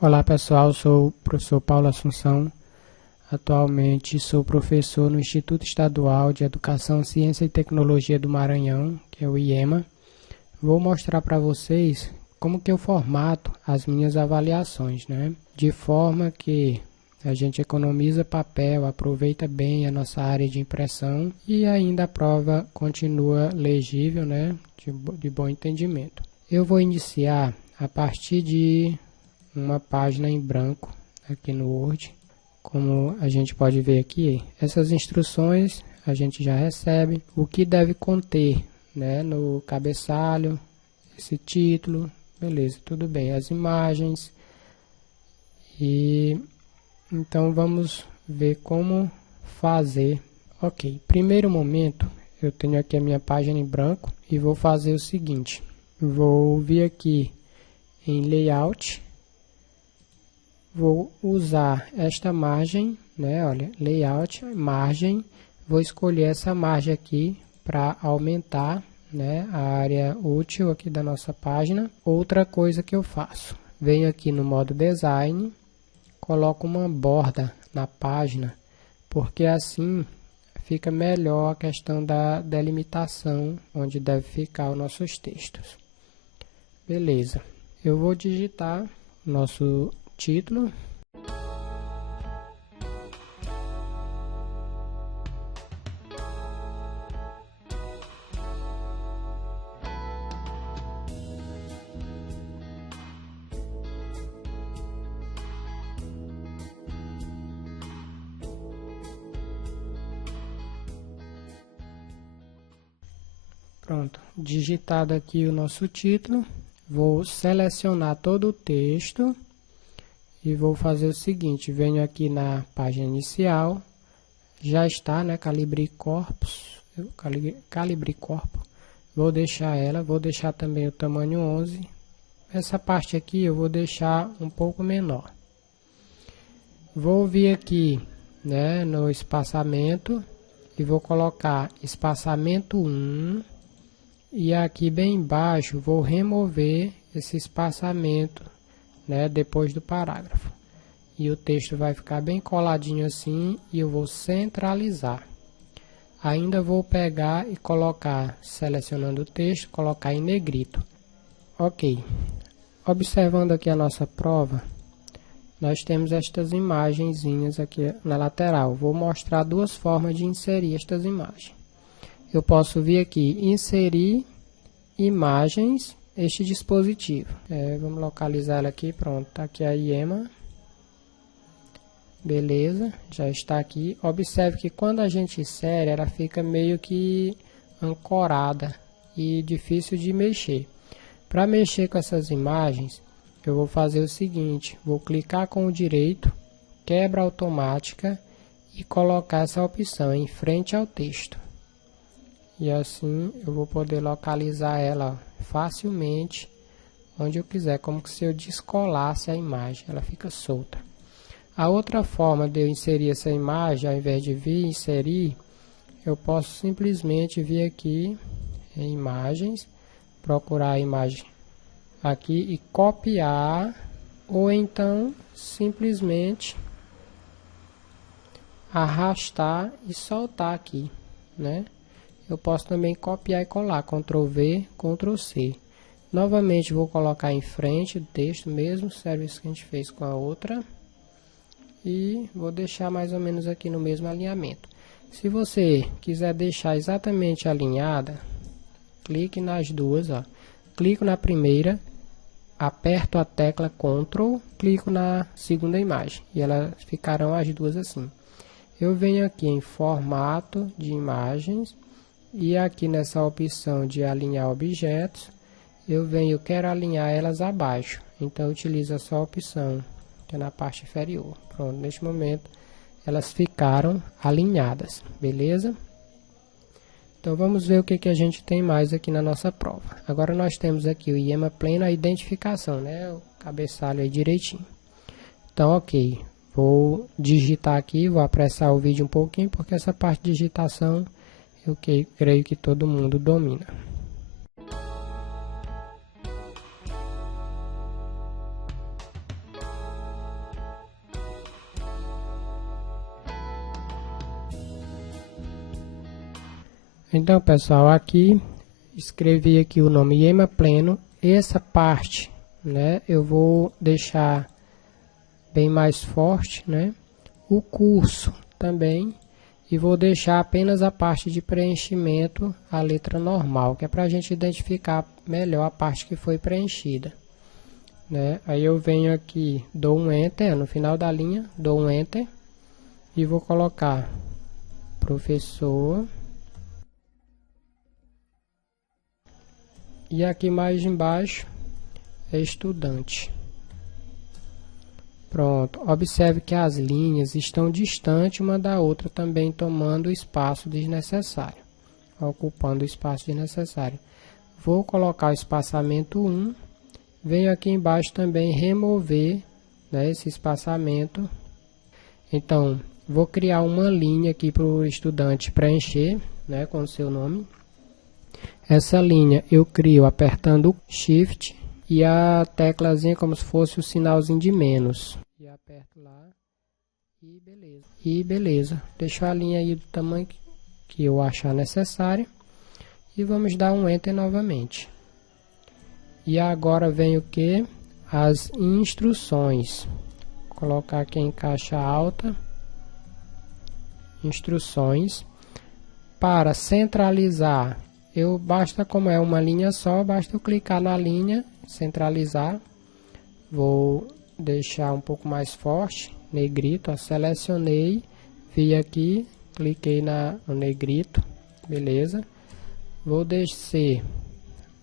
Olá pessoal, sou o professor Paulo Assunção. Atualmente sou professor no Instituto Estadual de Educação, Ciência e Tecnologia do Maranhão, que é o IEMA. Vou mostrar para vocês como que eu formato as minhas avaliações, né? De forma que a gente economiza papel, aproveita bem a nossa área de impressão e ainda a prova continua legível, né? De bom entendimento. Eu vou iniciar a partir de uma página em branco aqui no Word. Como a gente pode ver aqui, essas instruções a gente já recebe. O que deve conter, né, no cabeçalho, esse título, beleza, tudo bem. As imagens. E então vamos ver como fazer. Ok, primeiro momento, eu tenho aqui a minha página em branco e vou fazer o seguinte. Vou vir aqui em Layout. Vou usar esta margem, né? Olha, Layout, margem. Vou escolher essa margem aqui para aumentar, né, a área útil aqui da nossa página. Outra coisa que eu faço, venho aqui no modo Design, coloco uma borda na página, porque assim fica melhor a questão da delimitação, onde deve ficar os nossos textos. Beleza, eu vou digitar nosso título. Pronto, digitado aqui o nosso título, vou selecionar todo o texto. E vou fazer o seguinte, venho aqui na página inicial, já está, né, Calibre Corpus, vou deixar ela, vou deixar também o tamanho 11, essa parte aqui eu vou deixar um pouco menor. Vou vir aqui, né, no espaçamento e vou colocar espaçamento 1 e aqui bem embaixo vou remover esse espaçamento, né, depois do parágrafo. E o texto vai ficar bem coladinho assim e eu vou centralizar. Ainda vou pegar e colocar, selecionando o texto, colocar em negrito. Ok. Observando aqui a nossa prova, nós temos estas imagenzinhas aqui na lateral. Vou mostrar duas formas de inserir estas imagens. Eu posso vir aqui, inserir imagens, este dispositivo. Vamos localizar ela aqui, pronto, está aqui a IEMA. Beleza, já está aqui. Observe que quando a gente insere, ela fica meio que ancorada e difícil de mexer. Para mexer com essas imagens, eu vou fazer o seguinte, vou clicar com o direito, quebra automática e colocar essa opção em frente ao texto. E assim eu vou poder localizar ela facilmente onde eu quiser, como se eu descolasse a imagem, ela fica solta. A outra forma de eu inserir essa imagem, ao invés de vir inserir, eu posso simplesmente vir aqui em imagens, procurar a imagem aqui e copiar, ou então simplesmente arrastar e soltar aqui, né? Eu posso também copiar e colar, Ctrl V, Ctrl C. Novamente vou colocar em frente do texto, mesmo serviço que a gente fez com a outra. E vou deixar mais ou menos aqui no mesmo alinhamento. Se você quiser deixar exatamente alinhada, clique nas duas, ó. Clico na primeira, aperto a tecla Ctrl, clico na segunda imagem. E elas ficarão as duas assim. Eu venho aqui em formato de imagens. E aqui nessa opção de alinhar objetos, eu quero alinhar elas abaixo. Então eu utilizo essa opção, que é na parte inferior. Pronto, neste momento elas ficaram alinhadas, beleza? Então vamos ver o que a gente tem mais aqui na nossa prova. Agora nós temos aqui o IEMA pleno, a identificação, né? O cabeçalho aí direitinho. Então ok, vou digitar aqui, vou apressar o vídeo um pouquinho, porque essa parte de digitação eu creio que todo mundo domina. Então, pessoal, aqui escrevi aqui o nome IEMA Pleno. Essa parte, né, eu vou deixar bem mais forte, né? O curso também, e vou deixar apenas a parte de preenchimento, a letra normal, que é para a gente identificar melhor a parte que foi preenchida, né? Aí eu venho aqui, dou um Enter, no final da linha, dou um Enter e vou colocar professor. E aqui mais embaixo é estudante. Pronto, observe que as linhas estão distantes uma da outra, também tomando o espaço desnecessário, ocupando o espaço desnecessário. Vou colocar o espaçamento 1, venho aqui embaixo também remover, né, esse espaçamento. Então, vou criar uma linha aqui para o estudante preencher, né, com o seu nome. Essa linha eu crio apertando Shift e a teclazinha como se fosse o sinalzinho de menos. E aperto lá e beleza. E beleza. Deixo a linha aí do tamanho que eu achar necessário. E vamos dar um Enter novamente. E agora vem o que? As instruções. Vou colocar aqui em caixa alta. Instruções. Para centralizar, basta, como é uma linha só, basta eu clicar na linha, centralizar. Vou deixar um pouco mais forte, negrito, ó, selecionei, vi aqui, cliquei no negrito, beleza. Vou descer,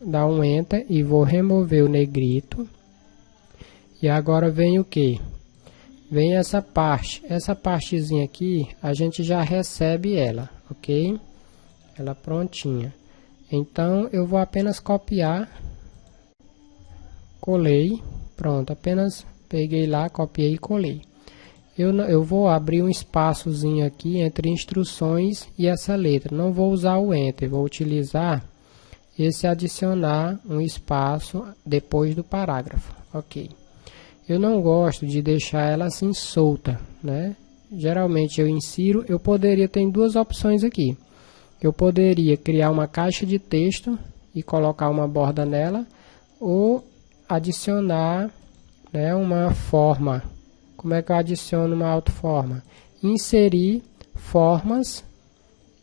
dar um Enter e vou remover o negrito. E agora vem o que? Vem essa partezinha aqui, a gente já recebe ela, ok? Ela prontinha. Então, eu vou apenas copiar, colei, pronto, apenas peguei lá, copiei e colei. Eu vou abrir um espaçozinho aqui entre instruções e essa letra, não vou usar o Enter, vou utilizar esse adicionar um espaço depois do parágrafo, ok. Eu não gosto de deixar ela assim solta, né? Geralmente eu insiro, eu poderia ter duas opções aqui. Eu poderia criar uma caixa de texto e colocar uma borda nela, ou adicionar, né, uma forma. Como é que eu adiciono uma autoforma? Inserir formas,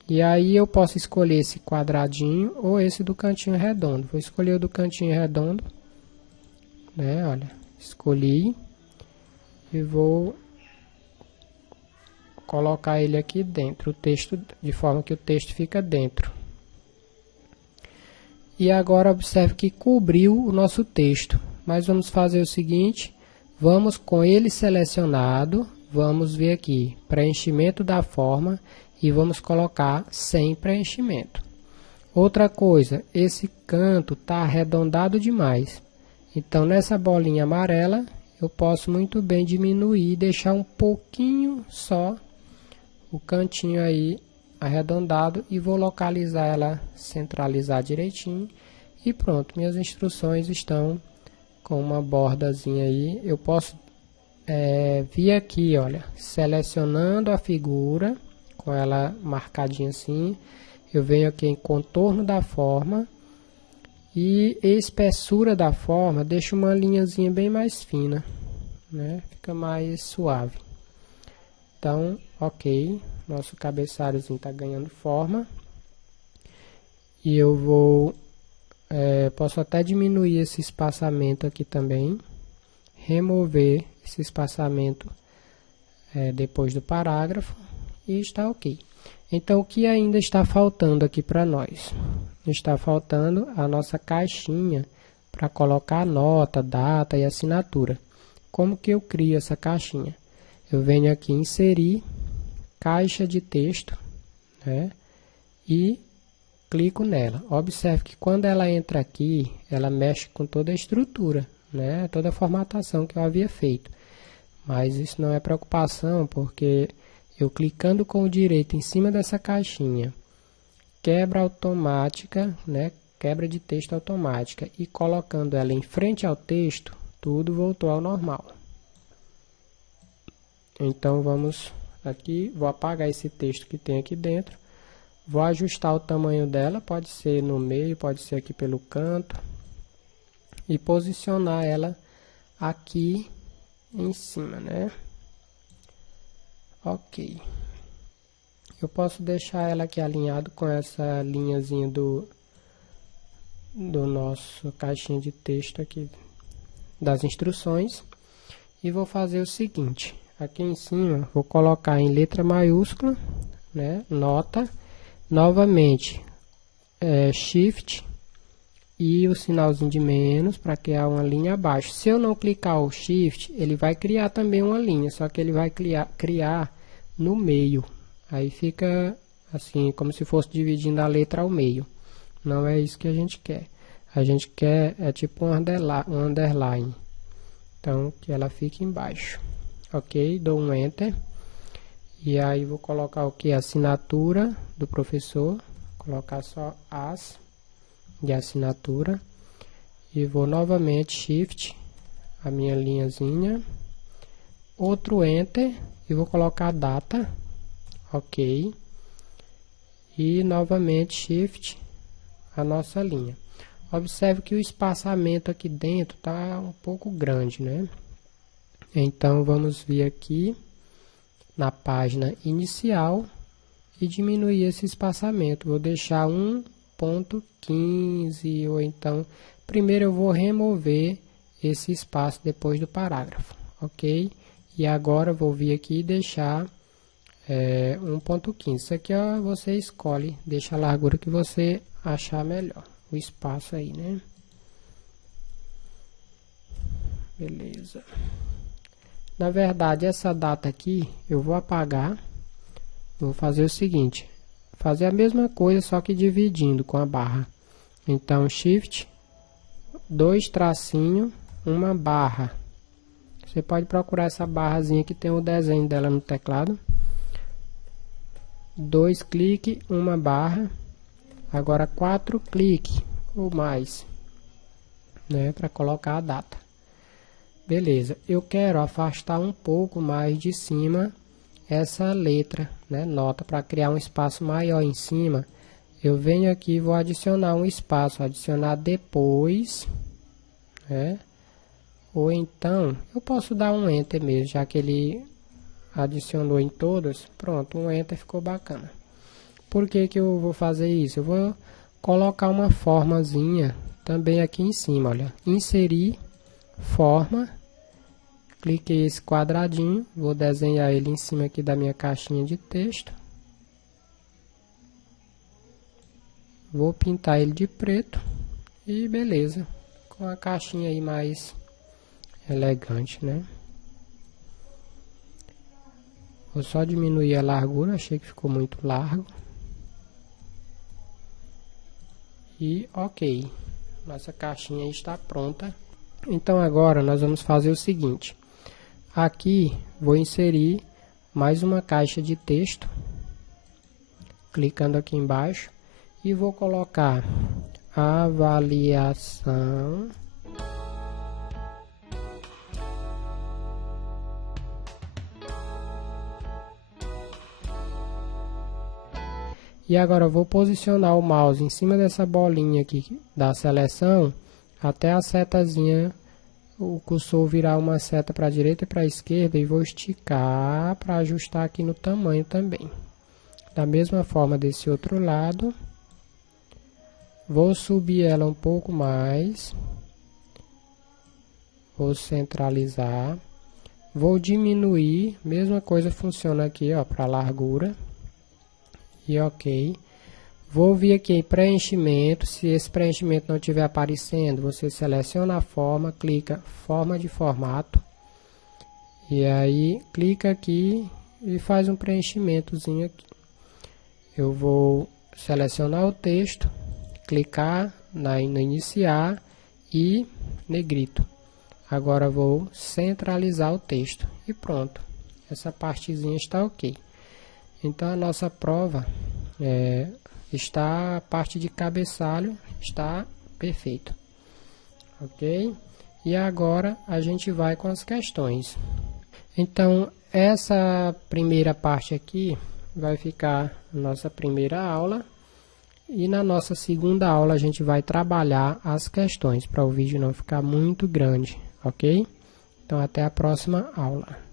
e aí eu posso escolher esse quadradinho ou esse do cantinho redondo. Vou escolher o do cantinho redondo, né, olha, escolhi e vou colocar ele aqui dentro, o texto, de forma que o texto fica dentro. E agora observe que cobriu o nosso texto. Mas vamos fazer o seguinte, vamos com ele selecionado, vamos ver aqui, preenchimento da forma, e vamos colocar sem preenchimento. Outra coisa, esse canto está arredondado demais. Então, nessa bolinha amarela, eu posso muito bem diminuir e deixar um pouquinho só o cantinho aí arredondado, e vou localizar ela, centralizar direitinho, e pronto, minhas instruções estão com uma bordazinha aí. Eu posso vir aqui, olha, selecionando a figura com ela marcadinha assim, eu venho aqui em contorno da forma e espessura da forma, deixo uma linhazinha bem mais fina, né? Fica mais suave. Então, ok, nosso cabeçalhozinho está ganhando forma. E eu vou, posso até diminuir esse espaçamento aqui também. Remover esse espaçamento depois do parágrafo. E está ok. Então, o que ainda está faltando aqui para nós? Está faltando a nossa caixinha para colocar nota, data e assinatura. Como que eu crio essa caixinha? Eu venho aqui em inserir, caixa de texto, né? E clico nela. Observe que quando ela entra aqui, ela mexe com toda a estrutura, né? Toda a formatação que eu havia feito. Mas isso não é preocupação, porque eu clicando com o direito em cima dessa caixinha, quebra automática, né? Quebra de texto automática, e colocando ela em frente ao texto, tudo voltou ao normal. Então vamos aqui, vou apagar esse texto que tem aqui dentro, Vou ajustar o tamanho dela, pode ser no meio, pode ser aqui pelo canto. E posicionar ela aqui em cima, né? Ok. Eu posso deixar ela aqui alinhado com essa linhazinha do nosso caixinha de texto aqui das instruções. E vou fazer o seguinte, aqui em cima vou colocar em letra maiúscula, né, nota, novamente Shift e o sinalzinho de menos para criar uma linha abaixo. Se eu não clicar o Shift, ele vai criar também uma linha, só que ele vai criar no meio. Aí fica assim, como se fosse dividindo a letra ao meio. Não é isso que a gente quer. A gente quer, tipo um underline. Então, que ela fique embaixo. Ok, dou um Enter. E aí, vou colocar o que? Assinatura do professor. Colocar só as de assinatura. E vou novamente Shift, a minha linhazinha. Outro Enter. E vou colocar a data. Ok. E novamente Shift, a nossa linha. Observe que o espaçamento aqui dentro está um pouco grande, né? Então, vamos vir aqui na página inicial e diminuir esse espaçamento. Vou deixar 1.15 ou então, primeiro eu vou remover esse espaço depois do parágrafo, ok? E agora vou vir aqui e deixar 1.15. Isso aqui ó, você escolhe, deixa a largura que você achar melhor. O espaço aí, né? Beleza. Na verdade, essa data aqui eu vou apagar. Vou fazer o seguinte, fazer a mesma coisa, só que dividindo com a barra. Então, Shift, 2 tracinho, uma barra. Você pode procurar essa barrazinha que tem o desenho dela no teclado. 2 clique, uma barra. Agora 4 cliques ou mais, né, para colocar a data. Beleza, eu quero afastar um pouco mais de cima essa letra, né, nota, para criar um espaço maior em cima. Eu venho aqui e vou adicionar um espaço, adicionar depois, né, ou então eu posso dar um Enter mesmo, já que ele adicionou em todas. Pronto, um Enter ficou bacana. Por que que eu vou fazer isso? Eu vou colocar uma formazinha também aqui em cima, olha. Inserir, forma. Cliquei esse quadradinho, vou desenhar ele em cima aqui da minha caixinha de texto. Vou pintar ele de preto e beleza. Com a caixinha aí mais elegante, né? Vou só diminuir a largura, achei que ficou muito largo. E ok, nossa caixinha está pronta. Então agora nós vamos fazer o seguinte. Aqui vou inserir mais uma caixa de texto. Clicando aqui embaixo. E vou colocar avaliação. E agora eu vou posicionar o mouse em cima dessa bolinha aqui da seleção, até a setazinha, o cursor virar uma seta para a direita e para a esquerda, e vou esticar para ajustar aqui no tamanho também. Da mesma forma desse outro lado, vou subir ela um pouco mais, vou centralizar, vou diminuir, mesma coisa funciona aqui ó, para a largura. E ok, vou vir aqui em preenchimento. Se esse preenchimento não estiver aparecendo, você seleciona a forma, clica forma de formato e aí clica aqui e faz um preenchimentozinho aqui. Eu vou selecionar o texto, clicar no iniciar e negrito. Agora vou centralizar o texto e pronto, essa partezinha está ok. Então a nossa prova está, a parte de cabeçalho está perfeito, ok? E agora a gente vai com as questões. Então essa primeira parte aqui vai ficar a nossa primeira aula. E na nossa segunda aula a gente vai trabalhar as questões, para o vídeo não ficar muito grande, ok? Então até a próxima aula.